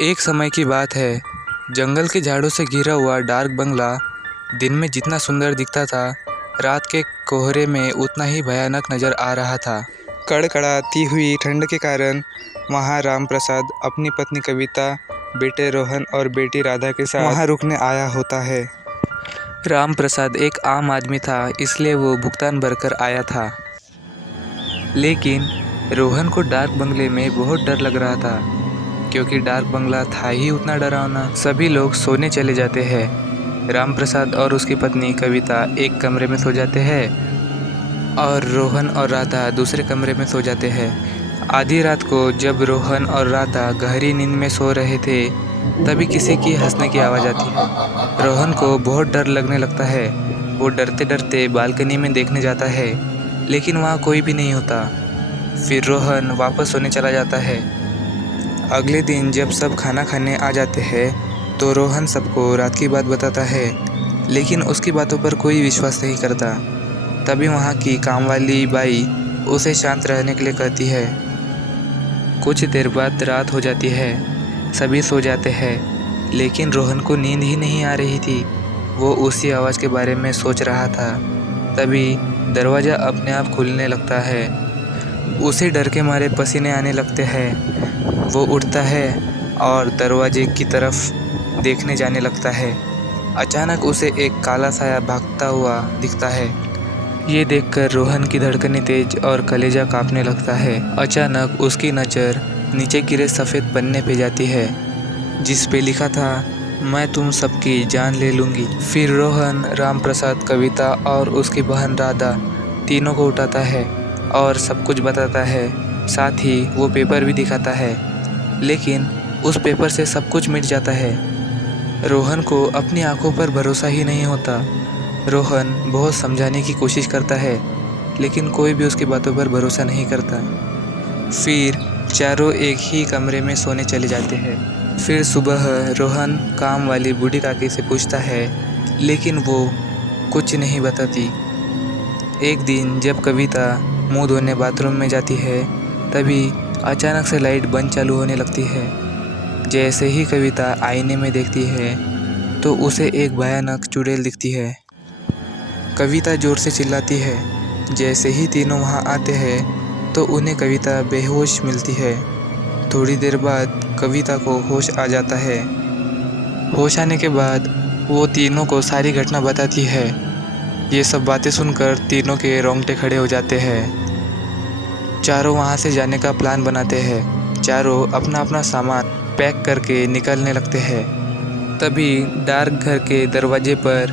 एक समय की बात है, जंगल के झाड़ों से घिरा हुआ डार्क बंगला दिन में जितना सुंदर दिखता था, रात के कोहरे में उतना ही भयानक नजर आ रहा था। कड़कड़ाती हुई ठंड के कारण वहाँ राम प्रसाद अपनी पत्नी कविता, बेटे रोहन और बेटी राधा के साथ वहाँ रुकने आया होता है। राम प्रसाद एक आम आदमी था, इसलिए वो भुगतान भरकर आया था। लेकिन रोहन को डार्क बंगले में बहुत डर लग रहा था, क्योंकि डार्क बंगला था ही उतना डरावना। सभी लोग सोने चले जाते हैं। राम प्रसाद और उसकी पत्नी कविता एक कमरे में सो जाते हैं और रोहन और राधा दूसरे कमरे में सो जाते हैं। आधी रात को जब रोहन और राधा गहरी नींद में सो रहे थे, तभी किसी की हंसने की आवाज़ आती है। रोहन को बहुत डर लगने लगता है। वो डरते डरते बालकनी में देखने जाता है, लेकिन वहाँ कोई भी नहीं होता। फिर रोहन वापस सोने चला जाता है। अगले दिन जब सब खाना खाने आ जाते हैं, तो रोहन सबको रात की बात बताता है, लेकिन उसकी बातों पर कोई विश्वास नहीं करता। तभी वहाँ की कामवाली बाई उसे शांत रहने के लिए कहती है। कुछ देर बाद रात हो जाती है, सभी सो जाते हैं, लेकिन रोहन को नींद ही नहीं आ रही थी। वो उसी आवाज़ के बारे में सोच रहा था। तभी दरवाज़ा अपने आप खुलने लगता है। उसे डर के मारे पसीने आने लगते हैं। वो उठता है और दरवाजे की तरफ देखने जाने लगता है। अचानक उसे एक काला साया भागता हुआ दिखता है। ये देखकर रोहन की धड़कनें तेज और कलेजा कांपने लगता है। अचानक उसकी नज़र नीचे गिरे सफ़ेद पन्ने पे जाती है, जिस पे लिखा था, मैं तुम सबकी जान ले लूँगी। फिर रोहन राम प्रसाद, कविता और उसकी बहन राधा तीनों को उठाता है और सब कुछ बताता है। साथ ही वो पेपर भी दिखाता है, लेकिन उस पेपर से सब कुछ मिट जाता है। रोहन को अपनी आंखों पर भरोसा ही नहीं होता। रोहन बहुत समझाने की कोशिश करता है, लेकिन कोई भी उसकी बातों पर भरोसा नहीं करता। फिर चारों एक ही कमरे में सोने चले जाते हैं। फिर सुबह रोहन काम वाली बूढ़ी काकी से पूछता है, लेकिन वो कुछ नहीं बताती। एक दिन जब कविता मुंह धोने बाथरूम में जाती है, तभी अचानक से लाइट बंद चालू होने लगती है। जैसे ही कविता आईने में देखती है, तो उसे एक भयानक चुड़ैल दिखती है। कविता जोर से चिल्लाती है। जैसे ही तीनों वहाँ आते हैं, तो उन्हें कविता बेहोश मिलती है। थोड़ी देर बाद कविता को होश आ जाता है। होश आने के बाद वो तीनों को सारी घटना बताती है। ये सब बातें सुनकर तीनों के रोंगटे खड़े हो जाते हैं। चारों वहाँ से जाने का प्लान बनाते हैं। चारों अपना अपना सामान पैक करके निकलने लगते हैं। तभी डार्क घर के दरवाजे पर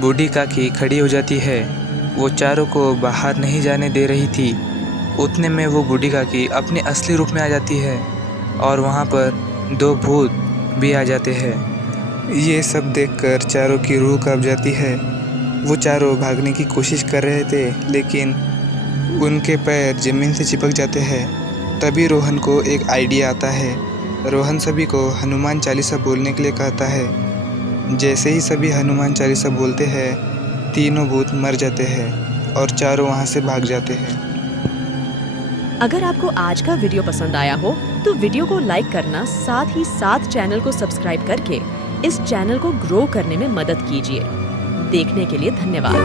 बूढ़ी काकी खड़ी हो जाती है। वो चारों को बाहर नहीं जाने दे रही थी। उतने में वो बूढ़ी काकी अपने असली रूप में आ जाती है और वहाँ पर दो भूत भी आ जाते हैं। ये सब देखकर चारों की रूह कांप जाती है। वो चारों भागने की कोशिश कर रहे थे, लेकिन उनके पैर ज़मीन से चिपक जाते हैं। तभी रोहन को एक आइडिया आता है। रोहन सभी को हनुमान चालीसा बोलने के लिए कहता है। जैसे ही सभी हनुमान चालीसा बोलते हैं, तीनों भूत मर जाते हैं और चारों वहाँ से भाग जाते हैं। अगर आपको आज का वीडियो पसंद आया हो, तो वीडियो को लाइक करना, साथ ही साथ चैनल को सब्सक्राइब करके इस चैनल को ग्रो करने में मदद कीजिए। देखने के लिए धन्यवाद।